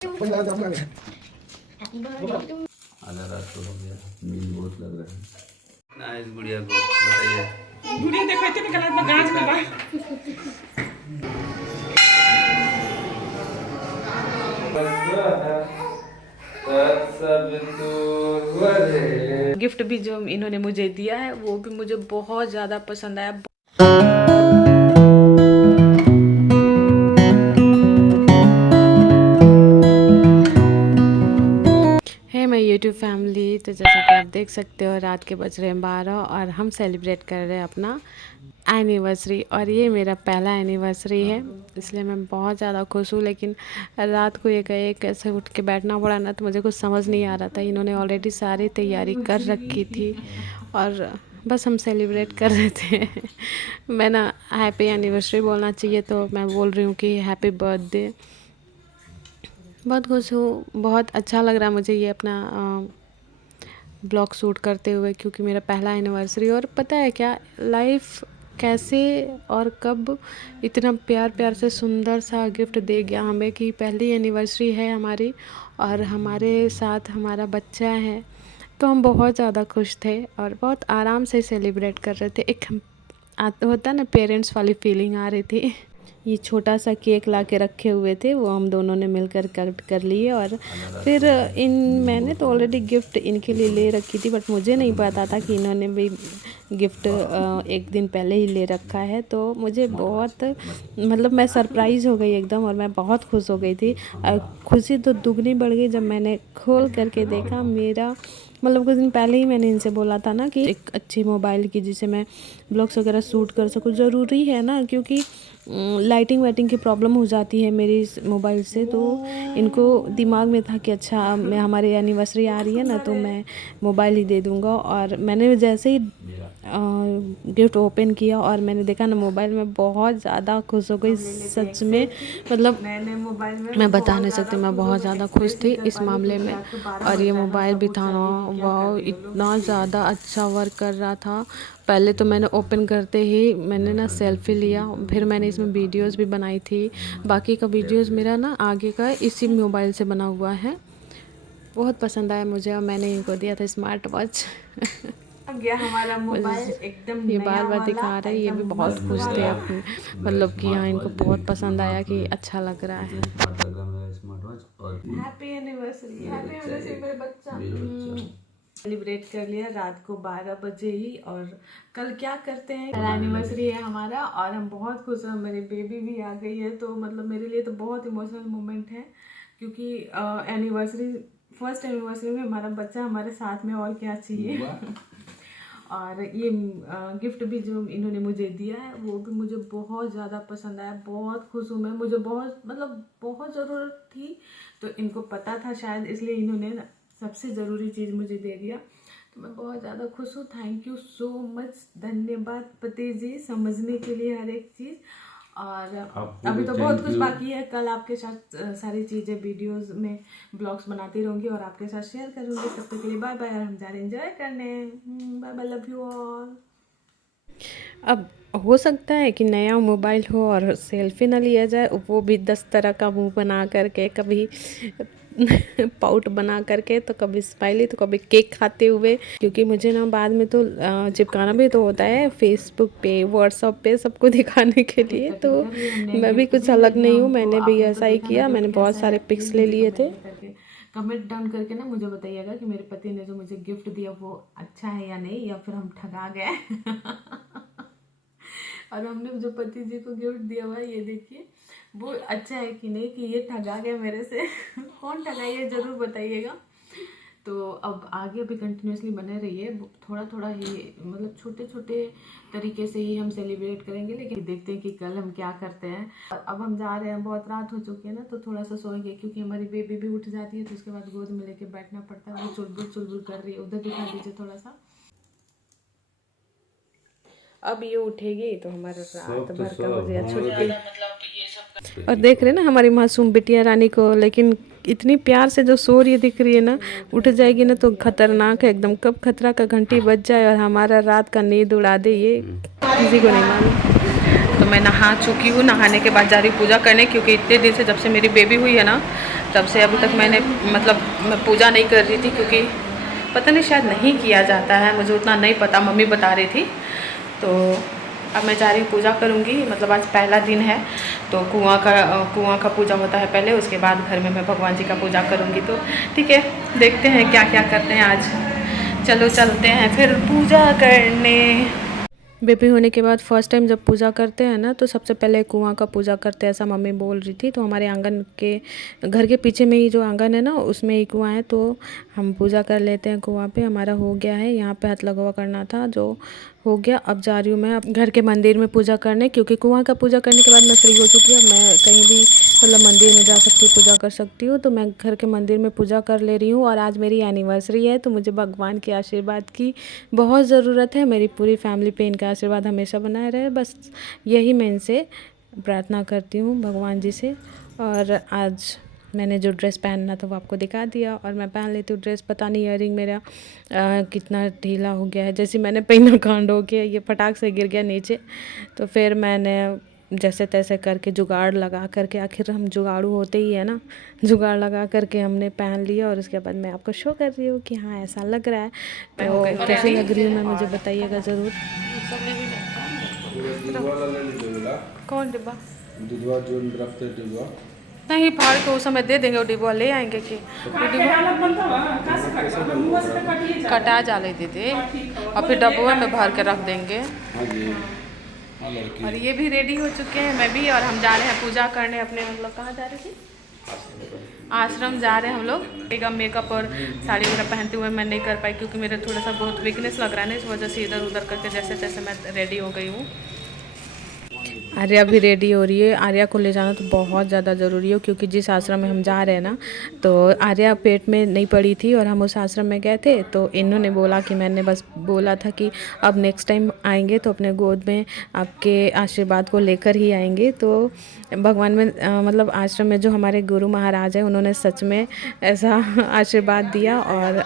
आधा रात को हो गया, नींद बहुत लग रहा है ना इस गुड़िया को। बताइए गुड़िया देखो इतने निकला तो गांच में बा गिफ्ट भी जो इन्होंने मुझे दिया है वो भी मुझे बहुत ज़्यादा पसंद आया। है मैं यूट्यूब फैमिली, तो जैसा कि आप देख सकते हो रात के बज रहे हैं 12 और हम सेलिब्रेट कर रहे हैं अपना एनिवर्सरी। और ये मेरा पहला एनिवर्सरी है, इसलिए मैं बहुत ज़्यादा खुश हूँ। लेकिन रात को एक कैसे उठ के बैठना पड़ा ना, तो मुझे कुछ समझ नहीं आ रहा था। इन्होंने ऑलरेडी सारी तैयारी कर रखी थी और बस हम सेलिब्रेट कर रहे थे। मैं ना हैप्पी एनिवर्सरी बोलना चाहिए, तो मैं बोल रही हूँ कि हैप्पी बर्थडे। बहुत खुश हूँ, बहुत अच्छा लग रहा है मुझे ये अपना ब्लॉग शूट करते हुए, क्योंकि मेरा पहला एनिवर्सरी। और पता है क्या, लाइफ कैसे और कब इतना प्यार प्यार से सुंदर सा गिफ्ट दे गया हमें कि पहली एनिवर्सरी है हमारी और हमारे साथ हमारा बच्चा है। तो हम बहुत ज़्यादा खुश थे और बहुत आराम से सेलिब्रेट कर रहे थे। एक होता ना पेरेंट्स वाली फीलिंग आ रही थी। ये छोटा सा केक ला के रखे हुए थे, वो हम दोनों ने मिलकर कट कर लिए। और फिर मैंने तो ऑलरेडी गिफ्ट इनके लिए ले रखी थी, बट मुझे नहीं पता था कि इन्होंने भी गिफ्ट एक दिन पहले ही ले रखा है। तो मुझे बहुत मतलब मैं सरप्राइज़ हो गई एकदम, और मैं बहुत खुश हो गई थी। खुशी तो दुगनी बढ़ गई जब मैंने खोल करके देखा। मेरा मतलब कुछ दिन पहले ही मैंने इनसे बोला था ना कि एक अच्छी मोबाइल की जिसे मैं ब्लॉग्स वगैरह शूट कर सकूँ, ज़रूरी है ना, क्योंकि लाइटिंग वाइटिंग की प्रॉब्लम हो जाती है मेरी इस मोबाइल से। तो इनको दिमाग में था कि अच्छा मैं हमारी एनिवर्सरी आ रही है ना, तो मैं मोबाइल ही दे दूँगा। और मैंने जैसे ही गिफ्ट ओपन किया और मैंने देखा ना मोबाइल, में बहुत ज़्यादा खुश हो गई सच में। मतलब मैं बता नहीं सकती, मैं बहुत ज़्यादा खुश थी इस मामले में। और ये मोबाइल भी था ना, वाह इतना ज़्यादा अच्छा वर्क कर रहा था। पहले तो मैंने ओपन करते ही मैंने ना सेल्फ़ी लिया, फिर मैंने इसमें वीडियोस भी बनाई थी। बाकी का वीडियोस मेरा ना आगे का इसी मोबाइल से बना हुआ है। बहुत पसंद आया मुझे और मैंने इनको दिया था स्मार्ट वॉच। गया हमारा मोबाइल एकदम ये नया बार बार वाला, दिखा रहे, ये भी बहुत खुश थे अपने, मतलब कि हाँ इनको बहुत पसंद आया कि अच्छा लग रहा है। हैप्पी एनिवर्सरी मेरे बच्चा। सेलिब्रेट कर लिया रात को 12 बजे ही। और कल क्या करते हैं, कल एनिवर्सरी है हमारा और हम बहुत खुश हैं। मेरी बेबी भी आ गई है, तो मतलब मेरे लिए तो बहुत इमोशनल मोमेंट है, क्योंकि एनिवर्सरी फर्स्ट एनिवर्सरी में हमारा बच्चा हमारे साथ में, और क्या चाहिए। और ये गिफ्ट भी जो इन्होंने मुझे दिया है वो भी मुझे बहुत ज़्यादा पसंद आया। बहुत खुश हूँ मैं, मुझे बहुत मतलब बहुत ज़रूरत थी, तो इनको पता था शायद, इसलिए इन्होंने सबसे ज़रूरी चीज़ मुझे दे दिया। तो मैं बहुत ज़्यादा खुश हूँ। थैंक यू सो मच, धन्यवाद पति जी, समझने के लिए हर एक चीज़। और अभी तो बहुत कुछ बाकी है। कल आपके साथ सारी चीज़ें वीडियोस में ब्लॉग्स बनाती रहूँगी और आपके साथ शेयर करूँगी। तब तक के लिए बाय बाय, हम जा रहे हैं एंजॉय करने। Bye bye, love you all. अब हो सकता है कि नया मोबाइल हो और सेल्फी ना लिया जाए, वो भी 10 तरह का मुंह बना करके, कभी पाउट बना करके, तो कभी स्माइली, तो कभी केक खाते हुए। क्योंकि मुझे ना बाद में तो चिपकाना भी तो होता है फेसबुक पे, व्हाट्सएप पे, सबको दिखाने के लिए। तो मैं भी कुछ अलग नहीं हूँ, मैंने भी ऐसा ही किया। मैंने बहुत सारे पिक्स ले लिए थे। कमेंट डाउन करके ना मुझे बताइएगा कि मेरे पति ने जो मुझे गिफ्ट दिया वो अच्छा है या नहीं, या फिर हम ठगा गए। और हमने जो पति जी को गिफ्ट दिया हुआ है, ये देखिए, वो अच्छा है कि नहीं, कि ये ठगा गया मेरे से। कौन ठगा, ये जरूर बताइएगा। तो अब आगे भी कंटिन्यूसली बने रहिए। थोड़ा थोड़ा ही मतलब छोटे छोटे तरीके से ही हम सेलिब्रेट करेंगे, लेकिन देखते हैं कि कल हम क्या करते हैं। और अब हम जा रहे हैं, बहुत रात हो चुकी है ना, तो थोड़ा सा सोएंगे, क्योंकि हमारी बेबी भी उठ जाती है, तो उसके बाद गोद में लेके बैठना पड़ता है। वो चुलबुल कर रही है, उधर दिखा दीजिए थोड़ा सा। अब ये उठेगी तो हमारा रात भर का हो गया छुट्टी। और देख रहे हैं ना हमारी मासूम बिटिया रानी को, लेकिन इतनी प्यार से जो सो रही है, दिख रही है ना। उठ जाएगी ना तो खतरनाक है एकदम, कब खतरा का घंटी बज जाए और हमारा रात का नींद उड़ा दे, ये किसी को नहीं मालूम। तो मैं नहा चुकी हूँ, नहाने के बाद जा रही पूजा करने, क्योंकि इतने दिन से जब से मेरी बेबी हुई है ना, तब से अभी तक मैंने मैं पूजा नहीं कर रही थी, क्योंकि पता नहीं शायद नहीं किया जाता है, मुझे उतना नहीं पता, मम्मी बता रही थी। तो अब मैं जा रही हूँ, पूजा करूँगी। आज पहला दिन है, तो कुआं का पूजा होता है पहले, उसके बाद घर में मैं भगवान जी का पूजा करूँगी। तो ठीक है, देखते हैं क्या क्या करते हैं आज। चलो चलते हैं फिर पूजा करने। बेबी होने के बाद फर्स्ट टाइम जब पूजा करते हैं ना, तो सबसे पहले कुआं का पूजा करते हैं, ऐसा मम्मी बोल रही थी। तो हमारे आंगन के घर के पीछे में ही जो आंगन है ना, उसमें ही कुआं है, तो हम पूजा कर लेते हैं कुआं पे। हमारा हो गया है, यहाँ पे हाथ लगवा करना था, जो हो गया। अब जा रही हूँ मैं घर के मंदिर में पूजा करने, क्योंकि कुआं का पूजा करने के बाद मैं फ्री हो चुकी हूँ। मैं कहीं भी मंदिर में जा सकती हूँ, पूजा कर सकती हूँ। तो मैं घर के मंदिर में पूजा कर ले रही हूँ। और आज मेरी एनिवर्सरी है, तो मुझे भगवान के आशीर्वाद की बहुत ज़रूरत है। मेरी पूरी फैमिली पे इनका आशीर्वाद हमेशा बनाए रहे, बस यही मैं इनसे प्रार्थना करती हूँ भगवान जी से। और आज मैंने जो ड्रेस पहनना था वो आपको दिखा दिया, और मैं पहन लेती हूँ ड्रेस। पता नहीं ईयरिंग मेरा कितना ढीला हो गया है, जैसे मैंने पहना कांड हो गया, ये फटाक से गिर गया नीचे। तो फिर मैंने जैसे तैसे करके जुगाड़ लगा करके, आखिर हम जुगाड़ू होते ही है ना, जुगाड़ लगा करके हमने पहन लिया। और उसके बाद मैं आपको शो कर रही हूँ कि हाँ ऐसा लग रहा है। तो कैसी लग रही हूँ मैं, मुझे बताइएगा ज़रूर। कौन डिब्बा? नहीं, फाड़ के उस समय दे देंगे, वो डिब्बा ले आएंगे कि कटा जाले दीदी, और फिर डब्बा में भर के रख देंगे। और ये भी रेडी हो चुके हैं, मैं भी, और हम जा रहे हैं पूजा करने अपने। कहाँ जा रहे थे? आश्रम जा रहे हैं हम लोग। एक मेकअप और साड़ी वगैरह पहनते हुए मैं नहीं कर पाई, क्योंकि मेरा थोड़ा सा बहुत वीकनेस लग रहा है ना, इस वजह से इधर उधर करके जैसे तैसे मैं रेडी हो गई हूँ। आर्या भी रेडी हो रही है। आर्या को ले जाना तो बहुत ज़्यादा ज़रूरी है, क्योंकि जिस आश्रम में हम जा रहे हैं ना, तो आर्या पेट में नहीं पड़ी थी, और हम उस आश्रम में गए थे। तो इन्होंने बोला कि, मैंने बस बोला था कि अब नेक्स्ट टाइम आएंगे तो अपने गोद में आपके आशीर्वाद को लेकर ही आएंगे। तो भगवान में आश्रम में जो हमारे गुरु महाराज हैं, उन्होंने सच में ऐसा आशीर्वाद दिया, और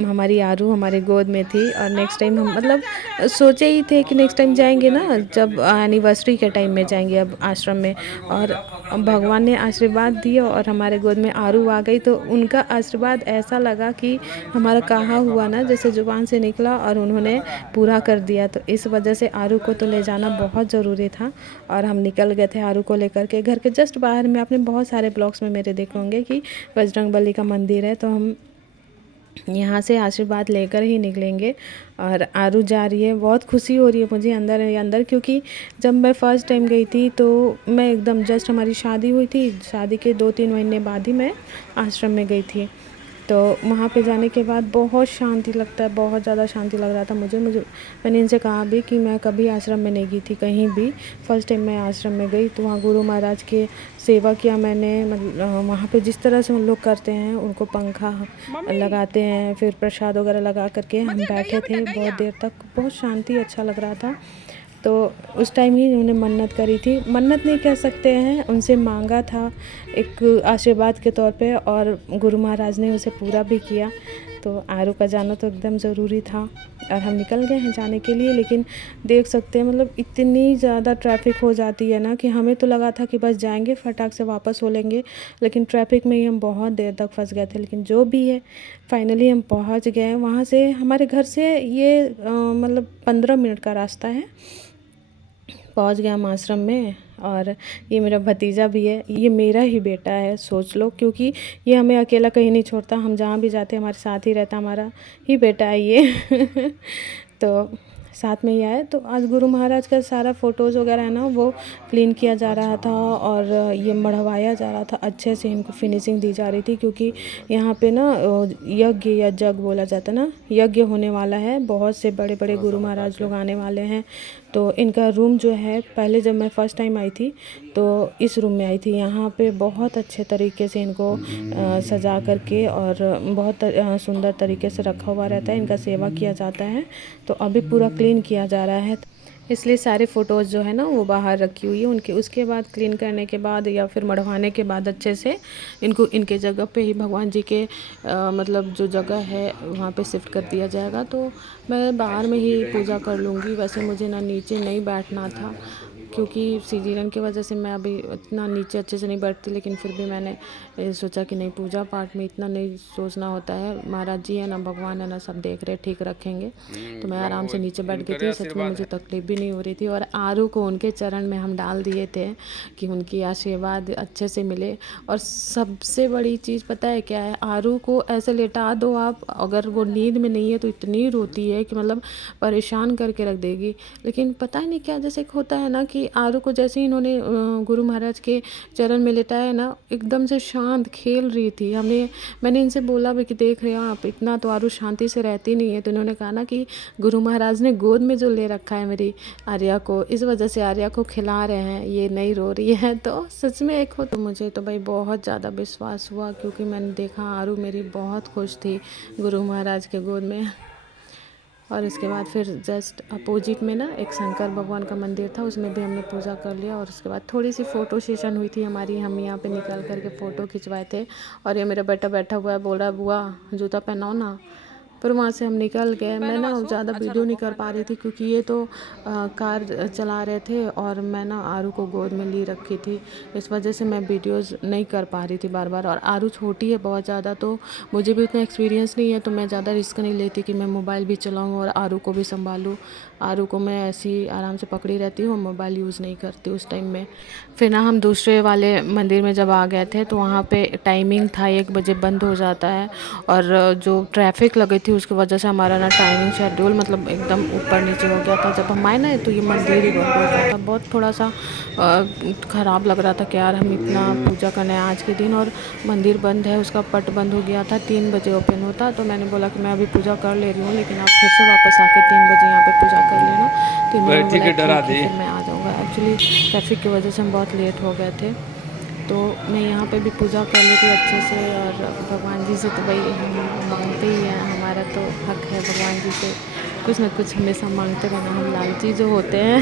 हमारी आरू हमारे गोद में थी। और नेक्स्ट टाइम हम सोचे ही थे कि नेक्स्ट टाइम जाएंगे ना, जब एनिवर्सरी के टाइम में जाएंगे अब आश्रम में। और भगवान ने आशीर्वाद दिया और हमारे गोद में आरू आ गई, तो उनका आशीर्वाद ऐसा लगा कि हमारा कहा हुआ ना जैसे जुबान से निकला, और उन्होंने पूरा कर दिया। तो इस वजह से आरू को तो ले जाना बहुत ज़रूरी था, और हम निकल गए थे आरू को लेकर के। घर के जस्ट बाहर में आपने बहुत सारे ब्लॉग्स में मेरे देखे होंगे कि बजरंगबली का मंदिर है, तो हम यहाँ से आशीर्वाद लेकर ही निकलेंगे। और आरू जा रही है, बहुत खुशी हो रही है मुझे अंदर ही अंदर, क्योंकि जब मैं फ़र्स्ट टाइम गई थी तो मैं एकदम जस्ट हमारी शादी हुई थी, शादी के 2-3 महीने बाद ही मैं आश्रम में गई थी। तो वहाँ पे जाने के बाद बहुत शांति लगता है, बहुत ज़्यादा शांति लग रहा था मुझे। मैंने इनसे कहा भी कि मैं कभी आश्रम में नहीं गई थी कहीं भी, फ़र्स्ट टाइम मैं आश्रम में गई। तो वहाँ गुरु महाराज की सेवा किया मैंने। वहाँ पे जिस तरह से उन लोग करते हैं, उनको पंखा लगाते हैं, फिर प्रसाद वगैरह लगा करके हम बैठे थे बहुत देर तक, बहुत शांति, अच्छा लग रहा था। तो उस टाइम ही उन्होंने मन्नत करी थी, मन्नत नहीं कह सकते हैं, उनसे मांगा था एक आशीर्वाद के तौर पे, और गुरु महाराज ने उसे पूरा भी किया। तो आरू का जाना तो एकदम ज़रूरी था, और हम निकल गए हैं जाने के लिए। लेकिन देख सकते हैं इतनी ज़्यादा ट्रैफिक हो जाती है ना, कि हमें तो लगा था कि बस जाएंगे फटाक से वापस हो लेंगे, लेकिन ट्रैफिक में ही हम बहुत देर तक फंस गए थे। लेकिन जो भी है, फाइनली हम पहुंच गए। वहाँ से हमारे घर से ये 15 मिनट का रास्ता है। पहुंच गया हम आश्रम में। और ये मेरा भतीजा भी है, ये मेरा ही बेटा है, सोच लो, क्योंकि ये हमें अकेला कहीं नहीं छोड़ता, हम जहाँ भी जाते हमारे साथ ही रहता, हमारा ही बेटा है ये तो साथ में ही आए। तो आज गुरु महाराज का सारा फ़ोटोज़ वगैरह है ना, वो क्लीन किया जा रहा था, और ये मढ़वाया जा रहा था, अच्छे से इनको फिनिशिंग दी जा रही थी। क्योंकि यहाँ पे ना यज्ञ या जग बोला जाता है ना, यज्ञ होने वाला है, बहुत से बड़े बड़े गुरु महाराज लोग आने वाले हैं। तो इनका रूम जो है, पहले जब मैं फ़र्स्ट टाइम आई थी तो इस रूम में आई थी। यहाँ पे बहुत अच्छे तरीके से इनको सजा करके और बहुत सुंदर तरीके से रखा हुआ रहता है, इनका सेवा किया जाता है। तो अभी पूरा क्लीन किया जा रहा है, इसलिए सारे फ़ोटोज़ जो है ना वो बाहर रखी हुई है उनके। उसके बाद क्लीन करने के बाद या फिर मढ़वाने के बाद अच्छे से इनको इनके जगह पे ही भगवान जी के जो जगह है वहाँ पे शिफ्ट कर दिया जाएगा। तो मैं बाहर में ही पूजा कर लूँगी। वैसे मुझे ना नीचे नहीं बैठना था, क्योंकि सीजरियन की वजह से मैं अभी इतना नीचे अच्छे से नहीं बैठती, लेकिन फिर भी मैंने सोचा कि नहीं, पूजा पाठ में इतना नहीं सोचना होता है, महाराज जी है ना, भगवान है ना, सब देख रहे, ठीक रखेंगे। तो मैं आराम से नीचे बैठ गई थी, सच में मुझे तकलीफ भी नहीं हो रही थी। और आरू को उनके चरण में हम डाल दिए थे कि उनकी आशीर्वाद अच्छे से मिले। और सबसे बड़ी चीज़ पता है क्या है, आरू को ऐसे लेटा दो आप, अगर वो नींद में नहीं है तो इतनी रोती है कि मतलब परेशान करके रख देगी। लेकिन पता नहीं क्या, जैसे होता है ना कि आरू को जैसे ही इन्होंने गुरु महाराज के चरण में लेटाया ना, एकदम से शांत खेल रही थी। मैंने इनसे बोला भी कि देख रहे हो आप, इतना तो आरू शांति से रहती नहीं है। तो इन्होंने कहा ना कि गुरु महाराज ने गोद में जो ले रखा है मेरी आर्या को, इस वजह से आर्या को खिला रहे हैं, ये नहीं रो रही है। तो सच में एक हो, तो मुझे तो भाई बहुत ज़्यादा विश्वास हुआ, क्योंकि मैंने देखा आरू मेरी बहुत खुश थी गुरु महाराज के गोद में। और इसके बाद फिर जस्ट अपोजिट में ना एक शंकर भगवान का मंदिर था, उसमें भी हमने पूजा कर लिया। और उसके बाद थोड़ी सी फ़ोटो सेशन हुई थी हमारी, हम यहाँ पे निकल करके फ़ोटो खिंचवाए थे। और ये मेरा बेटा बैठा हुआ है, बोल रहा है बुआ जूता पहनाओ ना। फिर वहाँ से हम निकल गए। मैं ना ज़्यादा वीडियो नहीं कर पा रही थी, क्योंकि ये तो कार चला रहे थे और मैं ना आरू को गोद में ली रखी थी, इस वजह से मैं वीडियोस नहीं कर पा रही थी बार बार। और आरू छोटी है बहुत ज़्यादा, तो मुझे भी उतना एक्सपीरियंस नहीं है, तो मैं ज़्यादा रिस्क नहीं लेती कि मैं मोबाइल भी चलाऊँ और आरू को भी संभालूँ। आरू को मैं ऐसी आराम से पकड़ी रहती हूँ, मोबाइल यूज़ नहीं करती उस टाइम में। फिर ना हम दूसरे वाले मंदिर में जब आ गए थे, तो वहाँ पे टाइमिंग था 1 बजे बंद हो जाता है। और जो ट्रैफिक लगी थी उसकी वजह से हमारा ना टाइमिंग शेड्यूल मतलब एकदम ऊपर नीचे हो गया था। जब हम आए ना, तो ये मंदिर ही बंद हो गया था। बहुत थोड़ा सा ख़राब लग रहा था कि यार हम इतना पूजा करने आए आज के दिन और मंदिर बंद है, उसका पट बंद हो गया था। 3 बजे ओपन होता। तो मैंने बोला कि मैं अभी पूजा कर ले रही हूँ, लेकिन आप फिर से वापस आके 3 बजे यहाँ पे पूजा कर लेना। तो इन्होंने बोला ठीक है, फिर मैं आ जाऊँगा। एक्चुअली ट्रैफिक की वजह से हम बहुत लेट हो गए थे। तो मैं यहाँ पे भी पूजा कर ली थी अच्छे से। और भगवान जी से तो भाई हम मांगते ही हैं, हमारा तो हक है भगवान जी से कुछ ना कुछ हमेशा मांगते रहना। हम लालची जो होते हैं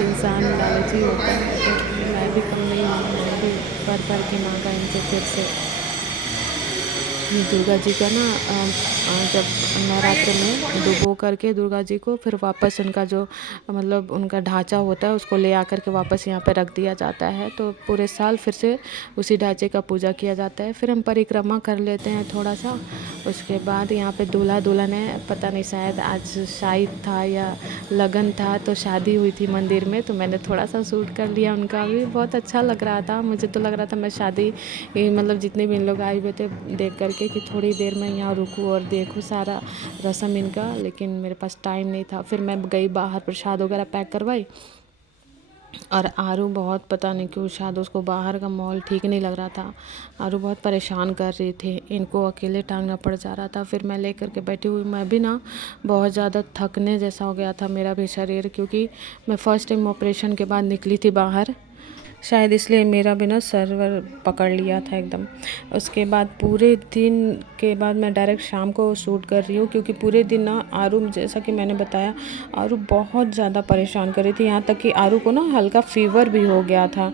इंसान लालची होता है, तो मैं भी कम नहीं हूँ, मैं भी भर के मांगा इनसे फिर से। दुर्गा जी का ना जब नवरात्र में डुबो करके दुर्गा जी को, फिर वापस उनका जो मतलब उनका ढांचा होता है उसको ले आकर के वापस यहाँ पे रख दिया जाता है। तो पूरे साल फिर से उसी ढांचे का पूजा किया जाता है। फिर हम परिक्रमा कर लेते हैं थोड़ा सा। उसके बाद यहाँ पे दूल्हा दुल्हन है, पता नहीं शायद आज शायद था या लगन था, तो शादी हुई थी मंदिर में। तो मैंने थोड़ा सा शूट कर लिया उनका भी, बहुत अच्छा लग रहा था। मुझे तो लग रहा था मैं शादी मतलब जितने भी इन लोग आए हुए थे देख करके कि थोड़ी देर में यहाँ रुकूँ और देखूँ सारा रस्म इनका, लेकिन मेरे पास टाइम नहीं था। फिर मैं गई बाहर, प्रसाद वगैरह पैक करवाई। और आरू बहुत, पता नहीं क्यों शायद उसको बाहर का माहौल ठीक नहीं लग रहा था। आरू बहुत परेशान कर रही थी, इनको अकेले टांगना पड़ जा रहा था। फिर मैं ले करके बैठी हुई, मैं भी ना बहुत ज़्यादा थकने जैसा हो गया था मेरा भी शरीर, क्योंकि मैं फ़र्स्ट टाइम ऑपरेशन के बाद निकली थी बाहर, शायद इसलिए मेरा भी ना सर्वर पकड़ लिया था एकदम। उसके बाद पूरे दिन के बाद मैं डायरेक्ट शाम को शूट कर रही हूँ, क्योंकि पूरे दिन ना आरू, जैसा कि मैंने बताया, आरू बहुत ज़्यादा परेशान कर रही थी। यहाँ तक कि आरू को ना हल्का फीवर भी हो गया था।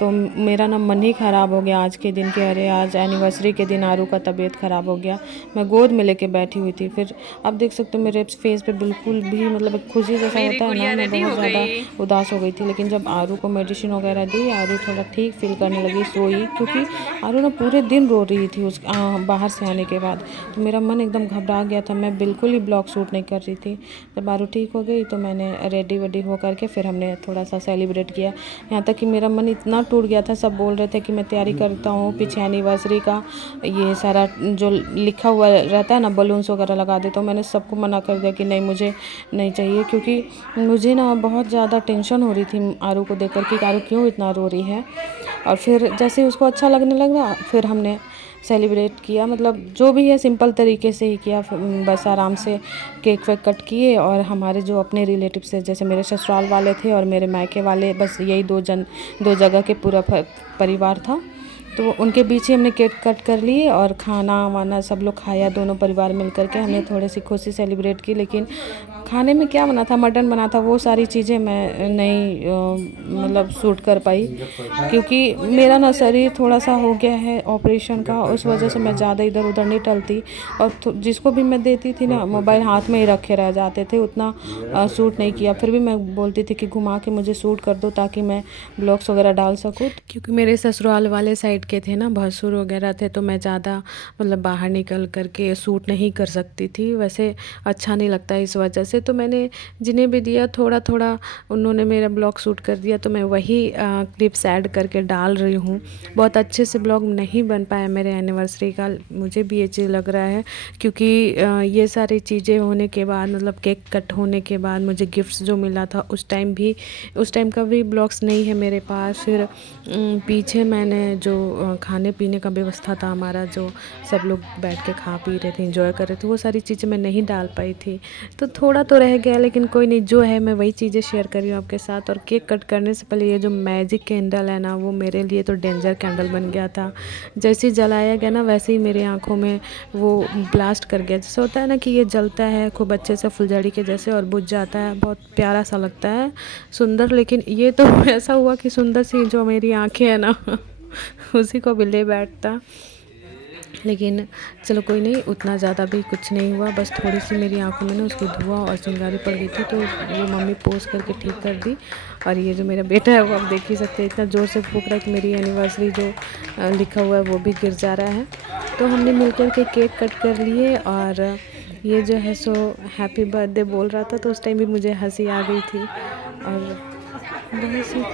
तो मेरा ना मन ही ख़राब हो गया आज के दिन के, अरे आज एनिवर्सरी के दिन आरू का तबीयत ख़राब हो गया। मैं गोद में लेके बैठी हुई थी। फिर आप देख सकते हो मेरे फेस पे बिल्कुल भी मतलब खुशी जैसा होता है ना, मैं बहुत ज़्यादा उदास हो गई थी। लेकिन जब आरू को मेडिसिन वगैरह दी, आरू थोड़ा ठीक फील करने लगी, सोई, क्योंकि आरू ना पूरे दिन रो रही थी उस बाहर से आने के बाद। तो मेरा मन एकदम घबरा गया था, मैं बिल्कुल ही ब्लॉग शूट नहीं कर रही थी। जब आरू ठीक हो गई तो मैंने रेडी वेडी हो करके फिर हमने थोड़ा सा सेलिब्रेट किया। यहाँ तक कि मेरा मन इतना टूट गया था, सब बोल रहे थे कि मैं तैयारी करता हूँ पीछे एनिवर्सरी का, ये सारा जो लिखा हुआ रहता है ना, बलून्स वगैरह लगा देता हूँ। मैंने सबको मना कर दिया कि नहीं, मुझे नहीं चाहिए, क्योंकि मुझे ना बहुत ज़्यादा टेंशन हो रही थी आरू को देख कर कि आरू क्यों इतना रो रही है। और फिर जैसे उसको अच्छा लगने लगा, फिर हमने सेलिब्रेट किया, मतलब जो भी है सिंपल तरीके से ही किया। बस आराम से केक वेक कट किए, और हमारे जो अपने रिलेटिव्स से, जैसे मेरे ससुराल वाले थे और मेरे मायके वाले, बस यही दो जगह के पूरा परिवार था। तो उनके बीच ही हमने केक कट कर लिए और खाना वाना सब लोग खाया, दोनों परिवार मिल करके हमने थोड़ी सी खुशी सेलिब्रेट की। लेकिन खाने में क्या बना था, मटन बना था, वो सारी चीज़ें मैं नहीं मतलब सूट कर पाई, क्योंकि मेरा ना शरीर थोड़ा सा हो गया है ऑपरेशन का, उस वजह से मैं ज़्यादा इधर उधर नहीं टलती। और जिसको भी मैं देती थी ना, मोबाइल हाथ में ही रखे रह जाते थे, उतना सूट नहीं किया। फिर भी मैं बोलती थी कि घुमा के मुझे सूट कर दो ताकि मैं ब्लॉग्स वगैरह डाल सकूँ, क्योंकि मेरे ससुराल वाले साइड के थे ना, भसुर वगैरह थे, तो मैं ज़्यादा मतलब बाहर निकल करके सूट नहीं कर सकती थी, वैसे अच्छा नहीं लगता इस वजह से। तो मैंने जिन्हें भी दिया थोड़ा थोड़ा उन्होंने मेरा ब्लॉग शूट कर दिया, तो मैं वही क्लिप्स ऐड करके डाल रही हूँ। बहुत अच्छे से ब्लॉग नहीं बन पाया मेरे एनिवर्सरी का, मुझे भी ये चीज़ लग रहा है, क्योंकि ये सारी चीज़ें होने के बाद, मतलब केक कट होने के बाद मुझे गिफ्ट्स जो मिला था उस टाइम का भी ब्लॉग्स नहीं है मेरे पास। फिर पीछे मैंने जो खाने पीने का व्यवस्था था हमारा, जो सब लोग बैठ के खा पी रहे थे, एंजॉय कर रहे थे, वो सारी चीज़ें मैं नहीं डाल पाई थी, तो थोड़ा तो रह गया, लेकिन कोई नहीं, जो है मैं वही चीज़ें शेयर कर रही हूँ आपके साथ। और केक कट करने से पहले ये जो मैजिक कैंडल है ना, वो मेरे लिए तो डेंजर कैंडल बन गया था। जैसे ही जलाया गया ना, वैसे ही मेरी आँखों में वो ब्लास्ट कर गया। जैसे होता है ना कि ये जलता है खूब अच्छे से फुलझड़ी के जैसे और बुझ जाता है, बहुत प्यारा सा लगता है, सुंदर। लेकिन ये तो ऐसा हुआ कि सुंदर सी जो मेरी आँखें हैं ना उसी को भी ले बैठता। लेकिन चलो कोई नहीं, उतना ज़्यादा भी कुछ नहीं हुआ, बस थोड़ी सी मेरी आंखों में ना उसकी धुआं और चिंगारी पड़ गई थी, तो वो मम्मी पोस करके ठीक कर दी। और ये जो मेरा बेटा है वो आप देख ही सकते हैं, इतना ज़ोर से फूंक रहा है कि मेरी एनिवर्सरी जो लिखा हुआ है वो भी गिर जा रहा है। तो हमने मिलकर के केक कट कर लिए, और ये जो है सो हैप्पी बर्थडे बोल रहा था, तो उस टाइम भी मुझे हंसी आ गई थी। और बहुत सी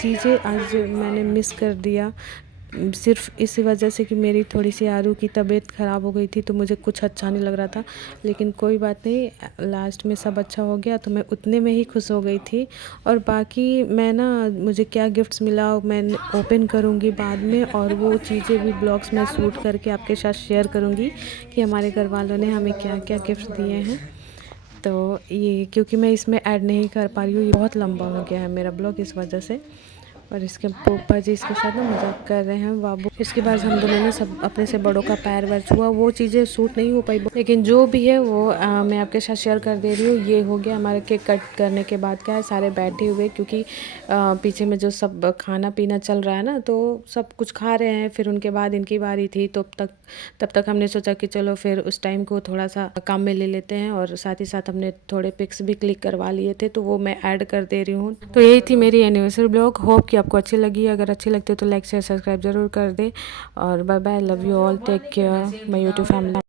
चीज़ें आज मैंने मिस कर दिया, सिर्फ इसी वजह से कि मेरी थोड़ी सी आरू की तबीयत ख़राब हो गई थी, तो मुझे कुछ अच्छा नहीं लग रहा था। लेकिन कोई बात नहीं, लास्ट में सब अच्छा हो गया, तो मैं उतने में ही खुश हो गई थी। और बाकी मैं ना, मुझे क्या गिफ्ट्स मिला मैं ओपन करूँगी बाद में, और वो चीज़ें भी ब्लॉग्स में शूट करके आपके साथ शेयर करूँगी कि हमारे घर वालों ने हमें क्या क्या गिफ्ट्स दिए हैं। तो ये क्योंकि मैं इसमें ऐड नहीं कर पा रही हूँ, ये बहुत लंबा हो गया है मेरा ब्लॉग इस वजह से। और इसके पापा जी इसके साथ ना मजाक कर रहे हैं बाबू। इसके बाद हम दोनों ने सब अपने से बड़ों का पैर वैर छुआ, वो चीज़ें सूट नहीं हो पाई, लेकिन जो भी है वो मैं आपके साथ शेयर कर दे रही हूँ। ये हो गया हमारे केक कट करने के बाद, क्या है सारे बैठे हुए, क्योंकि पीछे में जो सब खाना पीना चल रहा है ना, तो सब कुछ खा रहे हैं, फिर उनके बाद इनकी बारी थी, तो तब तक हमने सोचा कि चलो फिर उस टाइम को थोड़ा सा काम में ले लेते हैं। और साथ ही साथ हमने थोड़े पिक्स भी क्लिक करवा लिए थे, तो वो मैं ऐड कर दे रही हूँ। तो यही थी मेरी एनिवर्सरी ब्लॉग, होप कि आपको अच्छी लगी। अगर अच्छी लगती है तो लाइक शेयर सब्सक्राइब जरूर कर दे। और bye bye, love you all, take care my YouTube family.